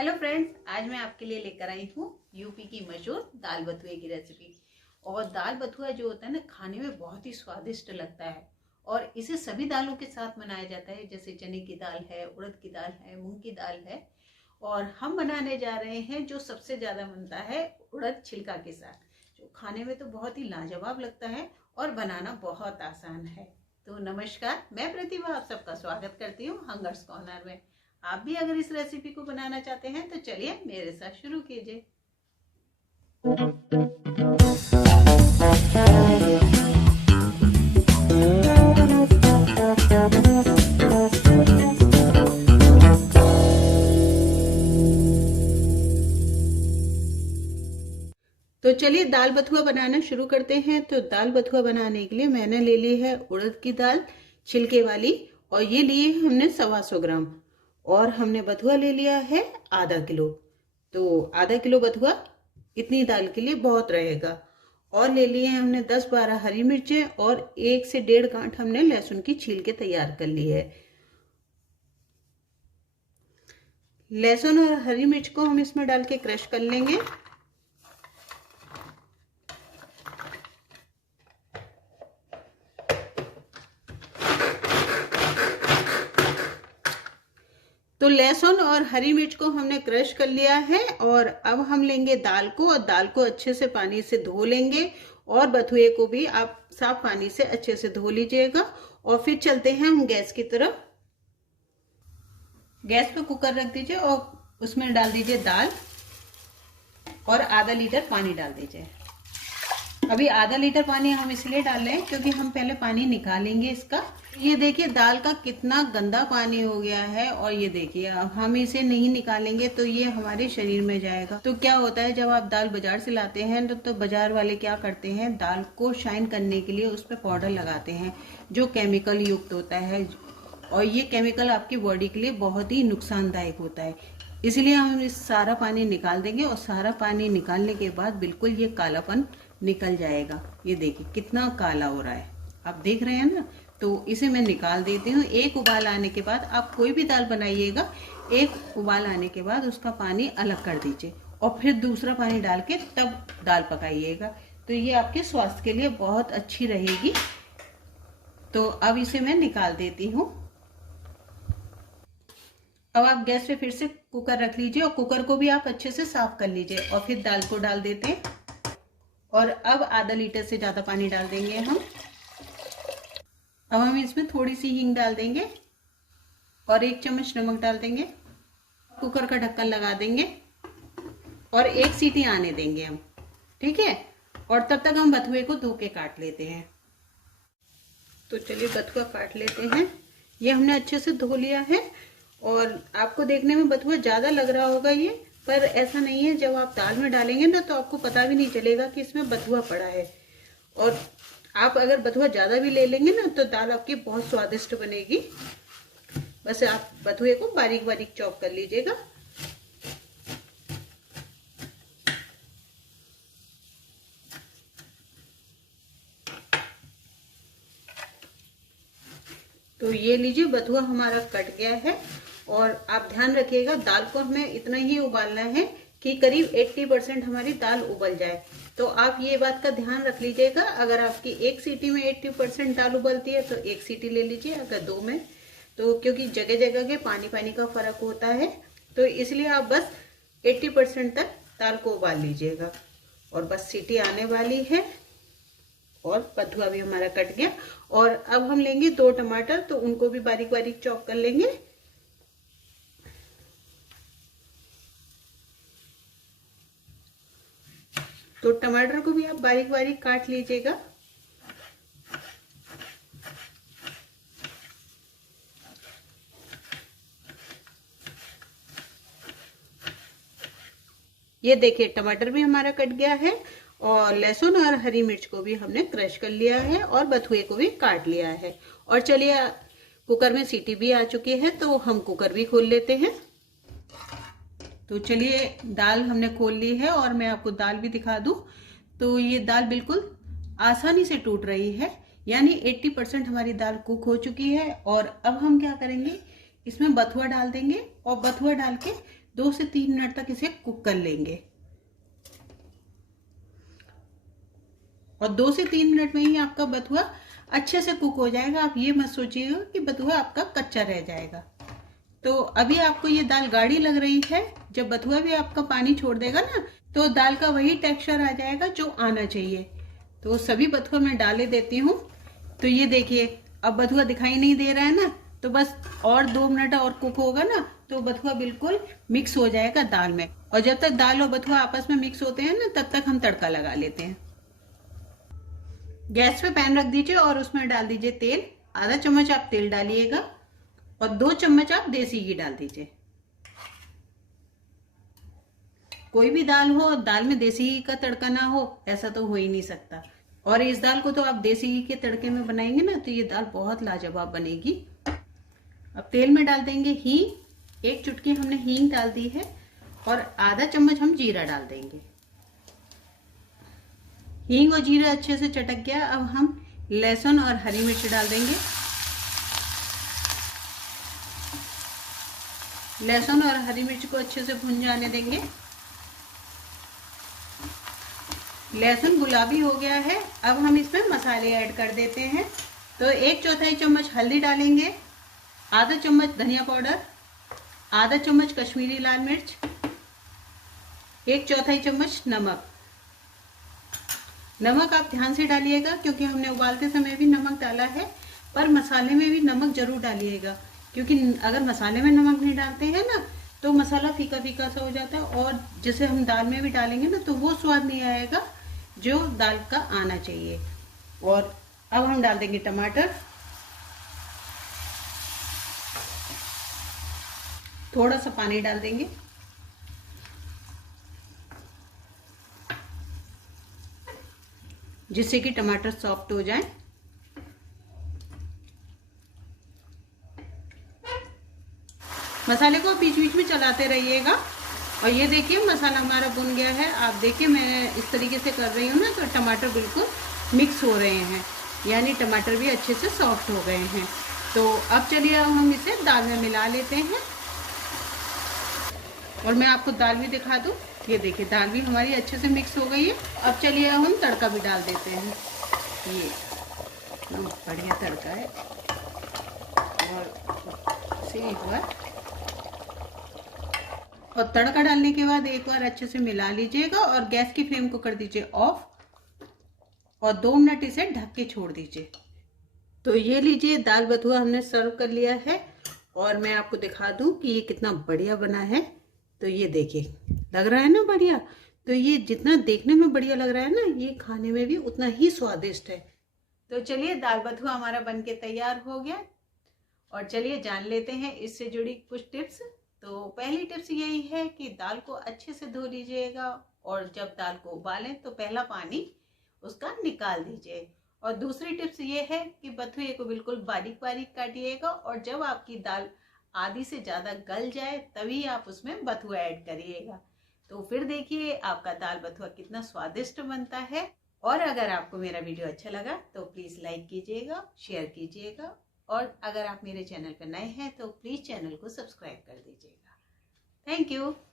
Hello friends, आज मैं आपके लिए लेकर आई हूँ यूपी की मशहूर दाल बथुए की रेसिपी। और दाल बथुआ जो होता है ना, खाने में बहुत ही स्वादिष्ट लगता है। और इसे सभी दालों के साथ बनाया जाता है, जैसे चने की दाल है, उड़द की दाल है, मूंग की दाल है। और हम बनाने जा रहे हैं जो सबसे ज़्यादा बनता है उड़द छिलका के साथ, जो खाने में तो बहुत ही लाजवाब लगता है और बनाना बहुत आसान है। तो नमस्कार, मैं प्रतिभा आप सबका स्वागत करती हूँ हंगर्स कॉर्नर में। आप भी अगर इस रेसिपी को बनाना चाहते हैं तो चलिए मेरे साथ शुरू कीजिए। तो चलिए दाल बथुआ बनाना शुरू करते हैं। तो दाल बथुआ बनाने के लिए मैंने ले ली है उड़द की दाल छिलके वाली, और ये लिए हमने 125 ग्राम। और हमने बथुआ ले लिया है आधा किलो। तो आधा किलो बथुआ इतनी दाल के लिए बहुत रहेगा। और ले लिए हमने 10-12 हरी मिर्चें और 1 से 1.5 गांठ हमने लहसुन की छील के तैयार कर ली है। लहसुन और हरी मिर्च को हम इसमें डाल के क्रश कर लेंगे। तो लहसुन और हरी मिर्च को हमने क्रश कर लिया है। और अब हम लेंगे दाल को, और दाल को अच्छे से पानी से धो लेंगे। और बथुए को भी आप साफ पानी से अच्छे से धो लीजिएगा। और फिर चलते हैं हम गैस की तरफ। गैस पे कुकर रख दीजिए और उसमें डाल दीजिए दाल और आधा लीटर पानी डाल दीजिए। अभी आधा लीटर पानी हम इसलिए डाल रहे हैं क्योंकि हम पहले पानी निकालेंगे इसका। ये देखिए दाल का कितना गंदा पानी हो गया है। और ये देखिए अब हम इसे नहीं निकालेंगे तो ये हमारे शरीर में जाएगा। तो क्या होता है, जब आप दाल बाजार से लाते हैं तो बाजार वाले क्या करते हैं, दाल को शाइन करने के लिए उस पर पाउडर लगाते हैं जो केमिकल युक्त होता है। और ये केमिकल आपकी बॉडी के लिए बहुत ही नुकसानदायक होता है। इसलिए हम इस सारा पानी निकाल देंगे। और सारा पानी निकालने के बाद बिल्कुल ये कालापन निकल जाएगा। ये देखिए कितना काला हो रहा है, आप देख रहे हैं ना। तो इसे मैं निकाल देती हूँ। एक उबाल आने के बाद आप कोई भी दाल बनाइएगा, एक उबाल आने के बाद उसका पानी अलग कर दीजिए और फिर दूसरा पानी डाल के तब दाल पकाइएगा। तो ये आपके स्वास्थ्य के लिए बहुत अच्छी रहेगी। तो अब इसे मैं निकाल देती हूँ। अब आप गैस पे फिर से कुकर रख लीजिए और कुकर को भी आप अच्छे से साफ कर लीजिए। और फिर दाल को डाल देते हैं। और अब आधा लीटर से ज़्यादा पानी डाल देंगे हम। अब हम इसमें थोड़ी सी हींग डाल देंगे और 1 चम्मच नमक डाल देंगे। कुकर का ढक्कन लगा देंगे और 1 सीटी आने देंगे हम, ठीक है। और तब तक हम बथुए को धो के काट लेते हैं। तो चलिए बथुआ काट लेते हैं। ये हमने अच्छे से धो लिया है। और आपको देखने में बथुआ ज़्यादा लग रहा होगा ये, पर ऐसा नहीं है। जब आप दाल में डालेंगे ना तो आपको पता भी नहीं चलेगा कि इसमें बथुआ पड़ा है। और आप अगर बथुआ ज़्यादा भी ले लेंगे ना तो दाल आपकी बहुत स्वादिष्ट बनेगी। बस आप बथुए को बारीक बारीक चॉप कर लीजिएगा। तो ये लीजिए बथुआ हमारा कट गया है। और आप ध्यान रखिएगा दाल को हमें इतना ही उबालना है कि करीब 80% हमारी दाल उबल जाए। तो आप ये बात का ध्यान रख लीजिएगा। अगर आपकी 1 सीटी में 80% दाल उबलती है तो 1 सीटी ले लीजिए, अगर 2 में तो, क्योंकि जगह जगह के पानी पानी का फर्क होता है। तो इसलिए आप बस 80% तक दाल को उबाल लीजिएगा। और बस सीटी आने वाली है और बथुआ भी हमारा कट गया। और अब हम लेंगे 2 टमाटर, तो उनको भी बारीक बारीक चॉप कर लेंगे। तो टमाटर को भी आप बारीक बारीक काट लीजिएगा। ये देखिए टमाटर भी हमारा कट गया है। और लहसुन और हरी मिर्च को भी हमने क्रश कर लिया है और बथुए को भी काट लिया है। और चलिए कुकर में सीटी भी आ चुकी है तो हम कुकर भी खोल लेते हैं। तो चलिए दाल हमने खोल ली है और मैं आपको दाल भी दिखा दूं। तो ये दाल बिल्कुल आसानी से टूट रही है, यानी 80% हमारी दाल कुक हो चुकी है। और अब हम क्या करेंगे, इसमें बथुआ डाल देंगे और बथुआ डाल के 2 से 3 मिनट तक इसे कुक कर लेंगे। और 2 से 3 मिनट में ही आपका बथुआ अच्छे से कुक हो जाएगा। आप ये मत सोचिएगा कि बथुआ आपका कच्चा रह जाएगा। तो अभी आपको ये दाल गाढ़ी लग रही है, जब बथुआ भी आपका पानी छोड़ देगा ना तो दाल का वही टेक्सचर आ जाएगा जो आना चाहिए। तो सभी बथुआ मैं डाले देती हूँ। तो ये देखिए अब बथुआ दिखाई नहीं दे रहा है ना, तो बस और 2 मिनट और कुक होगा ना तो बथुआ बिल्कुल मिक्स हो जाएगा दाल में। और जब तक दाल और बथुआ आपस में मिक्स होते हैं ना तब तक हम तड़का लगा लेते हैं। गैस पे पैन रख दीजिए और उसमें डाल दीजिए तेल। आधा चम्मच आप तेल डालिएगा और 2 चम्मच आप देसी घी डाल दीजिए। कोई भी दाल हो, दाल में देसी घी का तड़का ना हो ऐसा तो हो ही नहीं सकता। और इस दाल को तो आप देसी घी के तड़के में बनाएंगे ना तो ये दाल बहुत लाजवाब बनेगी। अब तेल में डाल देंगे हींग। 1 चुटकी हमने हींग डाल दी है और आधा चम्मच हम जीरा डाल देंगे। हींग और जीरा अच्छे से चटक गया। अब हम लहसुन और हरी मिर्च डाल देंगे। लहसुन और हरी मिर्च को अच्छे से भून जाने देंगे। लहसुन गुलाबी हो गया है। अब हम इसमें मसाले ऐड कर देते हैं। तो 1/4 चम्मच हल्दी डालेंगे, आधा चम्मच धनिया पाउडर, आधा चम्मच कश्मीरी लाल मिर्च, 1/4 चम्मच नमक। नमक आप ध्यान से डालिएगा क्योंकि हमने उबालते समय भी नमक डाला है, पर मसाले में भी नमक जरूर डालिएगा क्योंकि अगर मसाले में नमक नहीं डालते हैं ना तो मसाला फीका फीका सा हो जाता है और जैसे हम दाल में भी डालेंगे ना तो वो स्वाद नहीं आएगा जो दाल का आना चाहिए। और अब हम डाल देंगे टमाटर, थोड़ा सा पानी डाल देंगे। जिससे कि टमाटर सॉफ्ट हो जाए। मसाले को बीच बीच में चलाते रहिएगा। और ये देखिए मसाला हमारा भुन गया है। आप देखिए मैं इस तरीके से कर रही हूँ ना तो टमाटर बिल्कुल मिक्स हो रहे हैं, यानी टमाटर भी अच्छे से सॉफ्ट हो गए हैं। तो अब चलिए अब हम इसे दाल में मिला लेते हैं। और मैं आपको दाल भी दिखा दूँ। ये देखिए दाल भी हमारी अच्छे से मिक्स हो गई है। अब चलिए अब हम तड़का भी डाल देते हैं। ये बढ़िया तड़का है। और इसे एक बार और तड़का डालने के बाद एक बार अच्छे से मिला लीजिएगा और गैस की फ्लेम को कर दीजिए ऑफ और 2 मिनट इसे ढक के छोड़ दीजिए। तो ये लीजिए दाल बथुआ हमने सर्व कर लिया है और मैं आपको दिखा दूं कि ये कितना बढ़िया बना है। तो ये देखिए लग रहा है ना बढ़िया। तो ये जितना देखने में बढ़िया लग रहा है ना ये खाने में भी उतना ही स्वादिष्ट है। तो चलिए दाल बथुआ हमारा बनके तैयार हो गया। और चलिए जान लेते हैं इससे जुड़ी कुछ टिप्स। तो पहली टिप्स यही है कि दाल को अच्छे से धो लीजिएगा और जब दाल को उबालें तो पहला पानी उसका निकाल दीजिए। और दूसरी टिप्स ये है कि बथुए को बिल्कुल बारीक बारीक काटिएगा और जब आपकी दाल आधी से ज़्यादा गल जाए तभी आप उसमें बथुआ ऐड करिएगा। तो फिर देखिए आपका दाल बथुआ कितना स्वादिष्ट बनता है। और अगर आपको मेरा वीडियो अच्छा लगा तो प्लीज़ लाइक कीजिएगा, शेयर कीजिएगा और अगर आप मेरे चैनल पर नए हैं तो प्लीज़ चैनल को सब्सक्राइब कर दीजिएगा। Thank you.